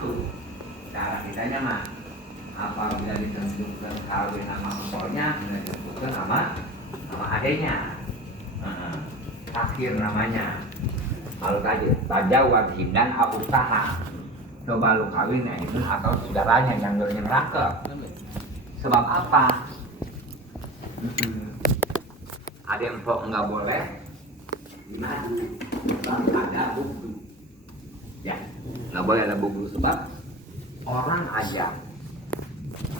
Tuh, cara kitanya mah apabila ditentukan kawin nama empolnya, ditentukan nama adenya. Akhir namanya. Kalau kaji tajawab hindan usaha. Coba lu kawin itu atau saudaranya yang rakep. Sebab apa? Ada yang kok nggak boleh dimadu, sebab ada bukti. Ya, nggak boleh ada bukti sebab orang aja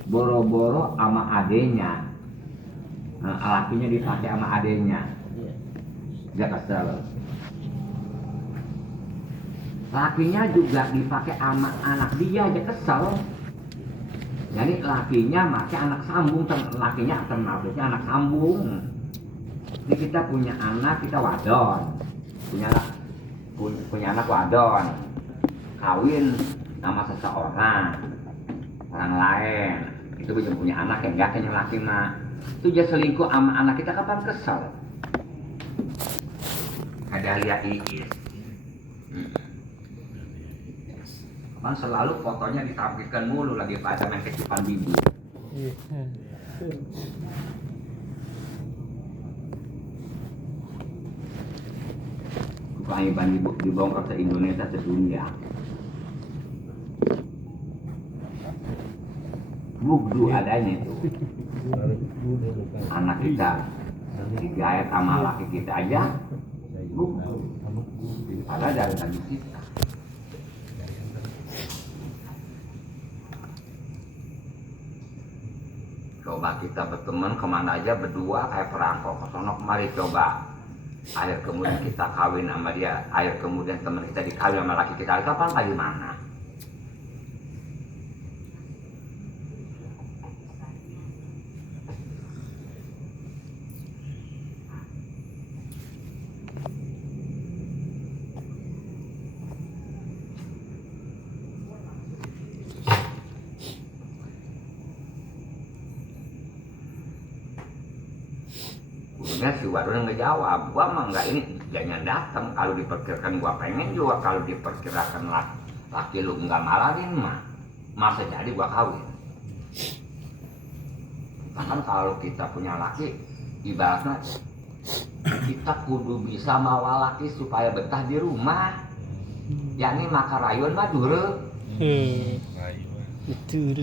boro-boro sama adenya, lakinya dipakai sama adenya, dia kesel. Lakinya juga dipakai sama anak dia aja kesel. Jadi lakinya pakai anak sambung, lakinya maksudnya anak sambung. Jadi kita punya anak, kita wadon, punya anak wadon, kawin sama seseorang, orang lain, itu bisa punya anak yang gak kayak laki mah. Itu dia selingkuh sama anak kita, kapan kesel? Ada lihat Iis. Kan selalu fotonya ditampilkan mulu lagi pada main kecupan bibu. Bukan iban dibongkar se Indonesia sedunia. Bugdu adanya itu. Anak kita digayat sama laki kita aja. Bugdu. Padahal dari tadi kita. Coba kita berteman kemana aja berdua kayak perangkok kesana kemari coba. Akhir kemudian kita kawin sama dia, akhir kemudian teman kita dikawin sama laki kita, kapan lagi mana? Udah si Warun ngejawab, gua mah enggak ini jangan datang. Kalau diperkirakan gua pengen juga, kalau diperkirakan laki lu enggak malarin mah masa jadi gua kawin. Bahkan kalau kita punya laki, ibaratnya kita kudu bisa mawa laki supaya betah di rumah. Yani maka rayuan mah dure.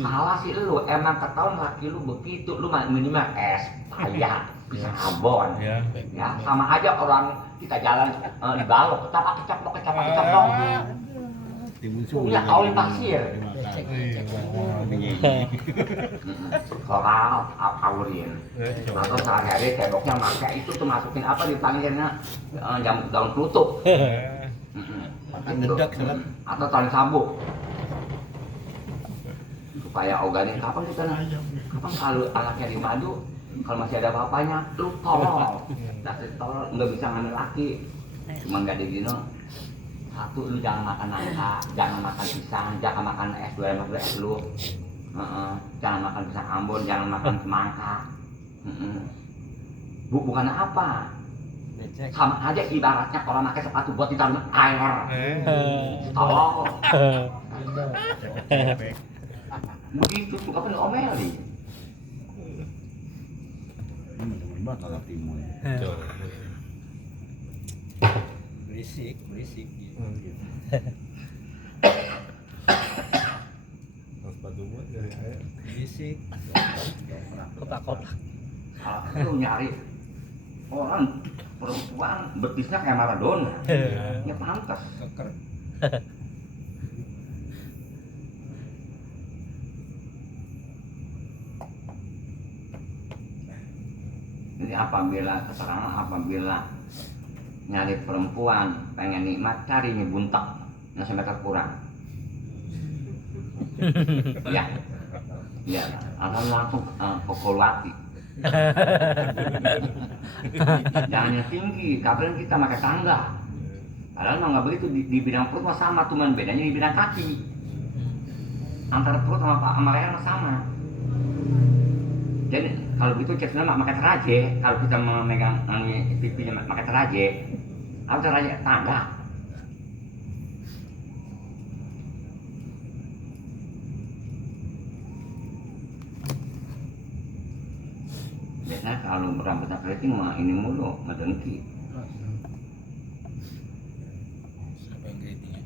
Salah sih lu, emang ketahuan laki lu begitu, lu minimal es payah bisa abon, ya sama aja orang kita jalan di balok, kecap dong, ya kawin pasir, kalau kawin, atau sehari-hari ceboknya makai itu tuh masukin apa dipanggilnya daun kelutuk, atau tali sabuk, supaya organik kapan kita kapan kalau anaknya di madu. Kalau masih ada bapaknya, lu tolol. Dasar tolol, nggak bisa ngambil laki. Cuma nggak digino. Satu, lu jangan makan nangka, jangan makan pisang, jangan makan es, es lu. Jangan makan pisang Ambon, jangan makan semangka. Bukan apa? Sama aja ibaratnya kalau pakai sepatu buat ditaruh air. Tolol. Begitu, suka penuh omeli. Kalau timur berisik gitu. Berisik kotak-kotak. Lu nyari orang perempuan betisnya kayak Maradona, ya pantas. Jadi apabila nyari perempuan pengen nikmat, cari nih buntak yang semeter kurang. Ya, akan langsung kokolati. Jangan yang tinggi, kadang kita pakai tangga. Padahal nggak begitu di bidang perut mah sama, cuman bedanya di bidang kaki. Antara perut sama leher sama. Jadi kalau gitu ceknya pakai teraje, kalau kita memegang pipinya pakai teraje, apa teraje tangga. biasanya kalau rambutnya keriting mah ini mulu ngedengki. Siapa yang keritingnya?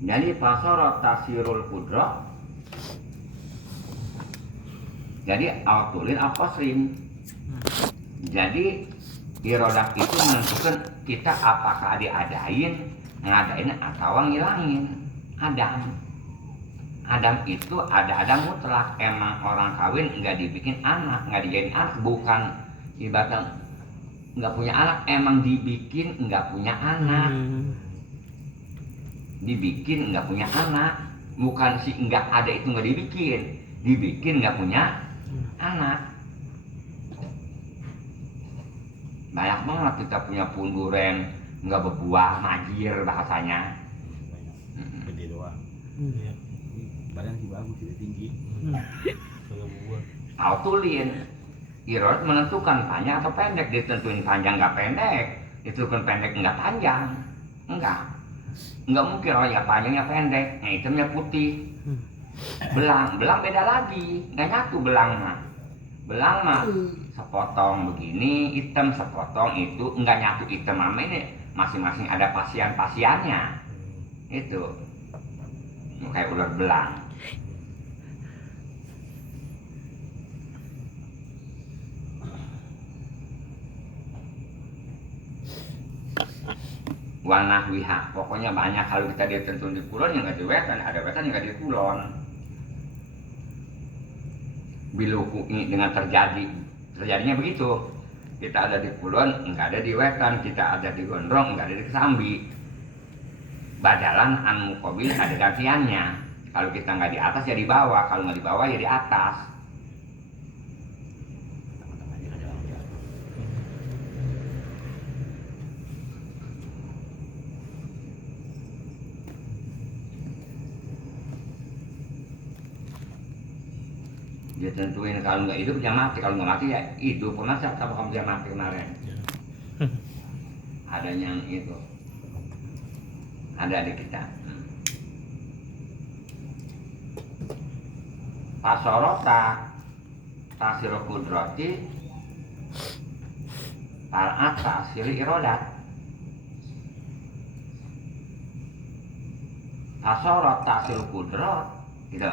Jadi fasorot tasirul kudro. Jadi autolin alkosrin. Jadi irodak itu menentukan kita apakah diadain, ngadain atau ngilangin. Adam itu ada Adam mutlak, emang orang kawin nggak dibikin anak, nggak dijadiin anak, bukan ibaratnya nggak punya anak, emang dibikin nggak punya anak, dibikin nggak punya anak, bukan si nggak ada itu nggak dibikin nggak punya anak. Banyak banget kita punya pohon duren nggak berbuah, majir bahasanya. Banyak. Gede doang. Iya. Badan sih bagus, tidak tinggi. Kalau buat Autolin irot menentukan panjang atau pendek, ditentuin panjang nggak pendek, ditentukan pendek nggak panjang, nggak mungkin orang ya panjangnya pendek, yang hitamnya putih. Belang beda lagi, nggak nyatu belang mah sepotong begini hitam, sepotong itu nggak nyatu hitam sama ini, masing-masing ada pasiannya itu kayak ular belang. Warna wiha, pokoknya banyak kalau kita ditentuin di kulon yang nggak di wetan, ada wetan yang nggak di kulon. Biluku ini dengan terjadinya begitu, kita ada di kulon nggak ada di wetan, kita ada di gondrong nggak ada di kesambi. Badalan an mukobil ada gantiannya, kalau kita nggak di atas ya di bawah, kalau nggak di bawah ya di atas. Dia tentuin kalau nggak hidup dia mati, kalau nggak mati ya hidup. Pernah siapa kamu dia mati kemarin? Ada yang itu, ada di kita. Pasorota tasir kudrati al tasir irodat. Pasorot tasir kudrat gitu.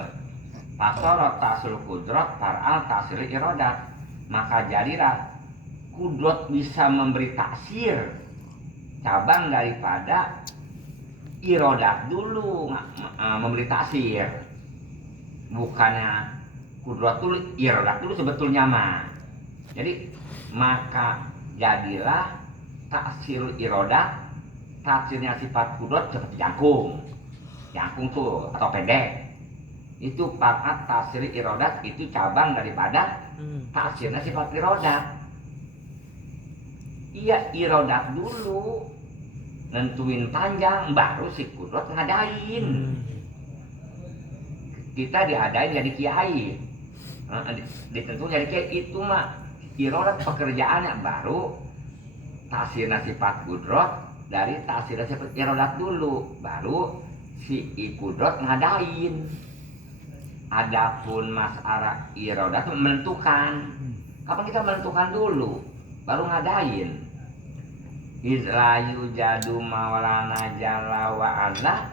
Pasorot tasir kudrat al tasir irodat. Maka jadilah kudrat bisa memberi taksir cabang daripada irodat dulu memberi taksir. Bukannya kudrat dulu, irodat dulu sebetulnya mah. Jadi maka jadilah taksir irodat, taksirnya sifat kudrat seperti jangkung tuh atau pendek. Itu pakat taksir irodat itu cabang daripada taksirnya sifat irodat. Iya irodat dulu nentuin panjang baru si kudrat ngadain. Kita diadain jadi kiai, ditentukan jadi kiai, itu mah irodat pekerjaannya, baru taksirna sifat kudrat dari taksirna sifat irodat dulu, baru si kudrat ngadain. Adapun masalah irodat menentukan, kapan kita menentukan dulu baru ngadain. Izlayu jadu maulana jalla wa ala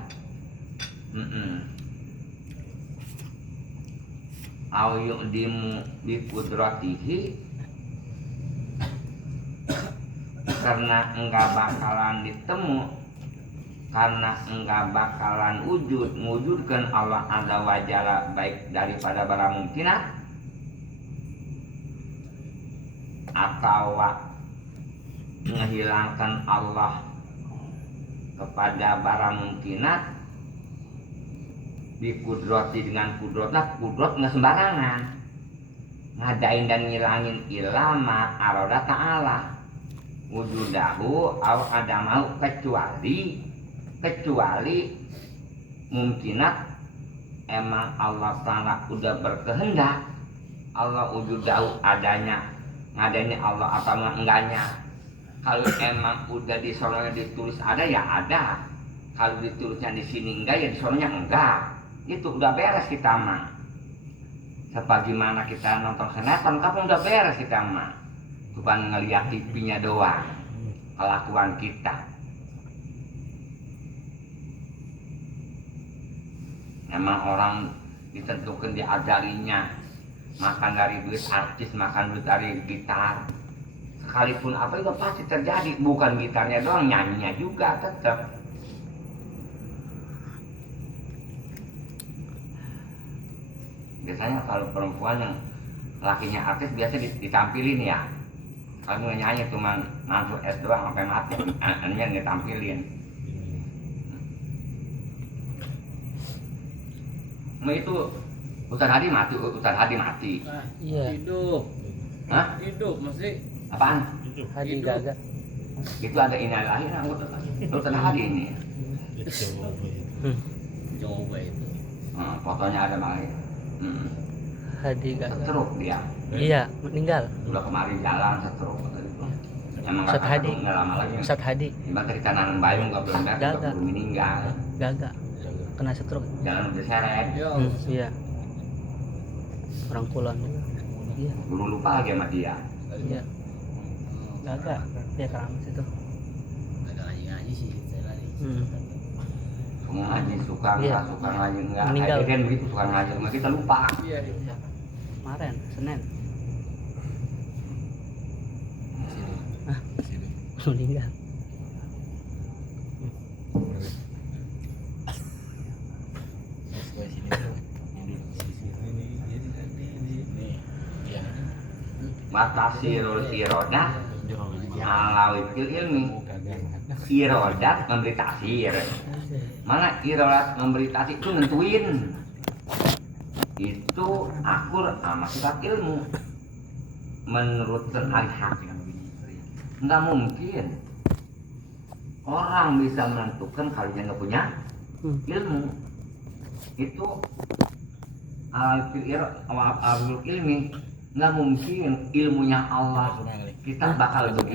au yu'dimu bi kudratihi, karena enggak bakalan ditemu, karena enggak bakalan wujudkan Allah azza wa jalla baik daripada barang mungkinat atau menghilangkan Allah kepada barang mungkinat dikudrati dengan kudrat nggak sembarangan ngadain dan ngilangin ilama aroda ta'ala wujudahu aw adamau, kecuali mungkinat emang Allah Ta'ala udah berkehendak, Allah wujudahu adanya ngadainnya Allah atau enggaknya. Kalau emang udah di sononya ditulis ada ya ada, Kalau ditulisnya di sini enggak, ya di sononya enggak. Itu udah beres kita mah. Sebagaimana kita nonton sinetron, kapan udah beres kita mah. Bukan ngeliat TV-nya doang. Kelakuan kita. Emang orang ditentukan diajarinya makan dari duit artis, makan duit dari gitar. Sekalipun apa itu pasti terjadi. Bukan gitarnya doang, nyanyinya juga tetap. Biasanya kalau perempuan yang lakinya artis biasa ditampilin ya. Kalau nyanyi cuma langsung es doang sampai mati, anunya ditampilin. Nah itu Ustaz Hadi mati. Iya. Hidup. Hah? Hidup masih. Apaan? Hadi Gaga. Itu ada innalillahi Ustaz Hadi ini. Coba itu. Fotonya ada malah. Hadi Gaga. Stroke dia. Iya, meninggal. Udah kemarin jalan stroke. Emang Ustaz Hadi. nggak lama lagi. Ustaz Hadi Cuma dari kanan bayung nggak belum beres, Gagal. juga belum meninggal. Gaga kena stroke. Jalan udah seret. Ya. Iya. Orang Kulon juga. Iya. Guru lupa lagi sama dia. Iya. Gaga. Dia keramas itu. Ada ngaji sih saya lari. Semua ngaji suka Iya. nggak suka ngaji nggak. Meninggal. Akhirnya begitu suka ngaji, cuma kita lupa. Iya. Kemarin Senin meninggal. Matasirul irodah alawikil ilmi. Irodat memberi taksir. Mana irodat memberi taksir itu nentuin. Itu akur sama sifat ilmu. Menurut al-haq nggak mungkin orang bisa menentukan kalau dia nggak punya ilmu. Itu al ilmi nggak mungkin ilmunya Allah kita bakal begitu.